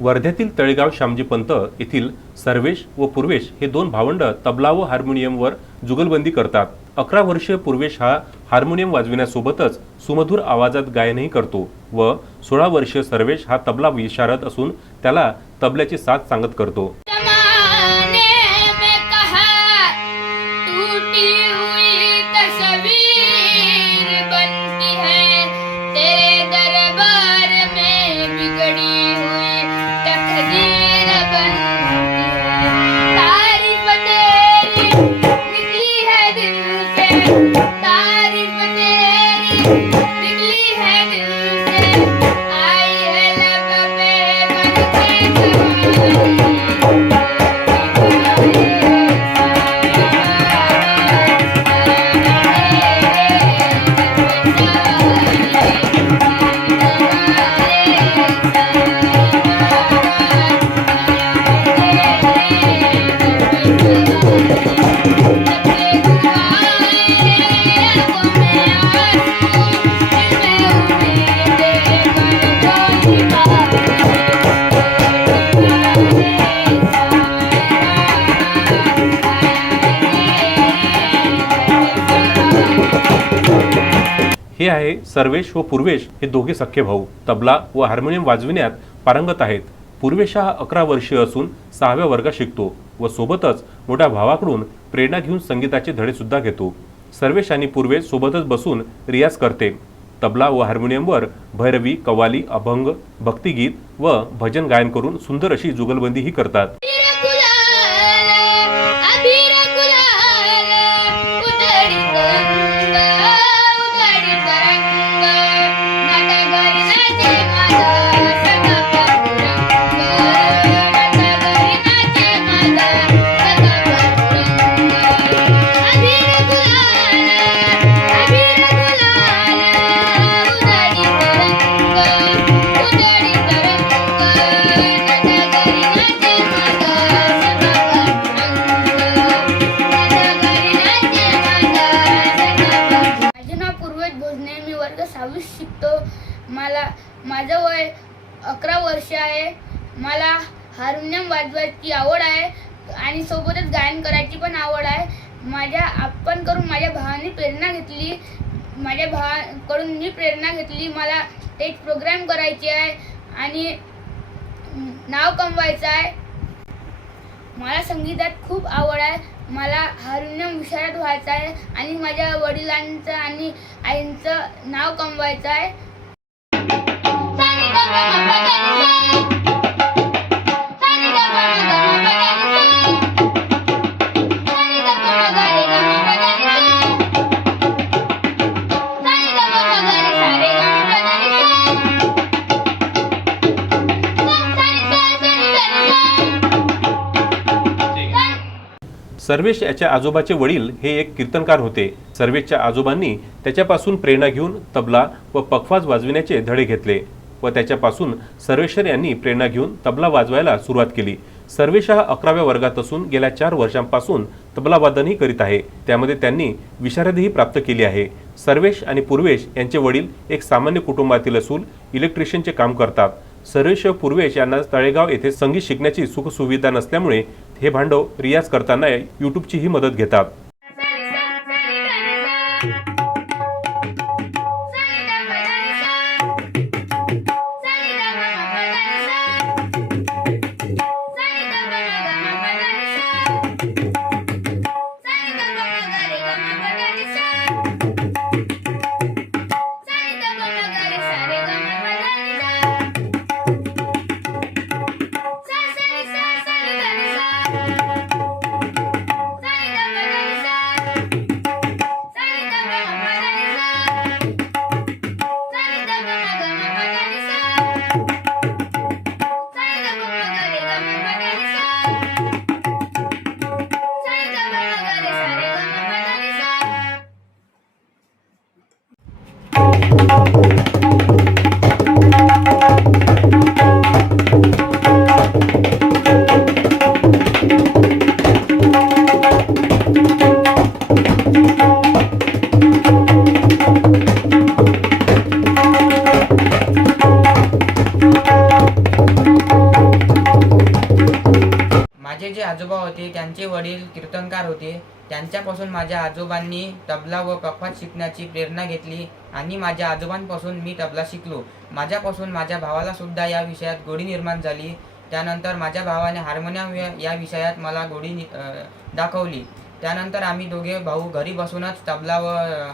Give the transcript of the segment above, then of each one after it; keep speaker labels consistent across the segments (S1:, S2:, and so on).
S1: वर्ध्यातील तळेगाव श्यामजी पंत येथील सर्वेश व पूर्वेश हे दोन भावंड तबला व हार्मोनियमवर जुगलबंदी करतात. अकरा वर्षीय पूर्वेश हा हार्मोनियम वाजविण्यासोबतच सुमधुर आवाजात गायनही करतो व सोळा वर्षीय सर्वेश हा तबला विशारद असून त्याला तबल्याची साथ सांगत करतो.
S2: हे
S1: आहे सर्वेश व पूर्वेश हे दोघे सख्खे भाऊ. तबला व हार्मोनियम वाजविण्यात पारंगत आहेत. पूर्वेश हा अकरा वर्षीय असून सहाव्या वर्गात शिकतो व सोबतच मोठ्या भावाकडून प्रेरणा घेऊन संगीताचे धडे सुद्धा घेतो. सर्वेश आणि पूर्वेश सोबतच बसून रियाज करते. तबला व हार्मोनियमवर भैरवी कव्वाली अभंग भक्तिगीत व भजन गायन करून सुंदर अशी जुगलबंदीही करतात.
S2: मला माझं वय अकरा वर्ष आहे. मला हार्मोनियम वाजवायची आवड आहे आणि सोबतच गायन करायची पण आवड आहे. माझ्या आपण करून माझ्या भावाने प्रेरणा घेतली. माझ्या भावाकडून मी प्रेरणा घेतली. मला स्टेज प्रोग्राम करायचे आहे आणि नाव कमवायचं आहे. मला संगीतात खूप आवड आहे. मला हार्मोनियम हुशारात व्हायचं आहे आणि माझ्या वडिलांचं आणि आईंचं नाव कमवायचं आहे.
S1: सर्वेश याच्या आजोबाचे वडील हे एक कीर्तनकार होते. सर्वेशच्या आजोबांनी त्याच्यापासून प्रेरणा घेऊन तबला व पखवाज वाजविण्याचे धडे घेतले. व त्याच्यापासून सर्वेश्वर यांनी प्रेरणा घेऊन तबला वाजवायला सुरुवात केली. सर्वेश हा अकराव्या वर्गात असून गेल्या चार वर्षांपासून तबलावादनही करीत आहे. त्यामध्ये त्यांनी विशारदही प्राप्त केली आहे. सर्वेश आणि पूर्वेश यांचे वडील एक सामान्य कुटुंबातील असून इलेक्ट्रिशियनचे काम करतात. सर्वेश व पूर्वेश यांना तळेगाव येथे संगीत शिकण्याची सुखसुविधा नसल्यामुळे हे भांडव रियाज करताना यूट्यूबचीही मदत घेतात.
S3: त्यांचे वडील कीर्तनकार होते. त्यांच्यापासून माझ्या आजोबांनी तबला व पखवाज शिकण्याची प्रेरणा घेतली आणि माझ्या आजोबांपासून मी तबला शिकलो. माझ्यापासून माझ्या भावाला सुद्धा या विषयात गोडी निर्माण झाली. त्यानंतर माझ्या भावाने हार्मोनियम या- विषयात मला गोडी नि- दाखवली. त्यानंतर आम्ही दोघे भाऊ घरी बसूनच तबला व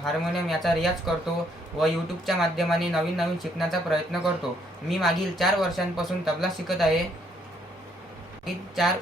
S3: हार्मोनियम याचा रियाज करतो व यूट्यूबच्या माध्यमाने नवीन नवीन शिकण्याचा प्रयत्न करतो. मी मागील चार वर्षांपासून तबला शिकत आहे. चार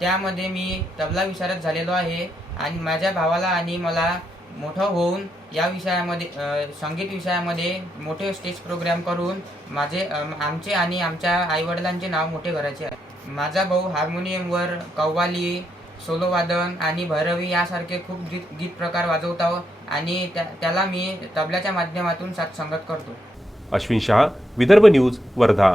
S3: त्यामध्ये मी तबला विशारद झालेलो आहे आणि माझ्या भावाला आणि मला मोठं होऊन या विषयामध्ये संगीत विषयामध्ये मोठे स्टेज प्रोग्राम करून माझे आमचे आणि आमच्या आईवडिलांचे नाव मोठे करायचे आहे. माझा भाऊ हार्मोनियमवर कव्वाली सोलोवादन आणि भैरवी यासारखे खूप गीत गीत प्रकार वाजवतो आणि त्या त्याला मी तबल्याच्या माध्यमातून साथ संगत करतो.
S1: अश्विन शहा विदर्भ न्यूज वर्धा.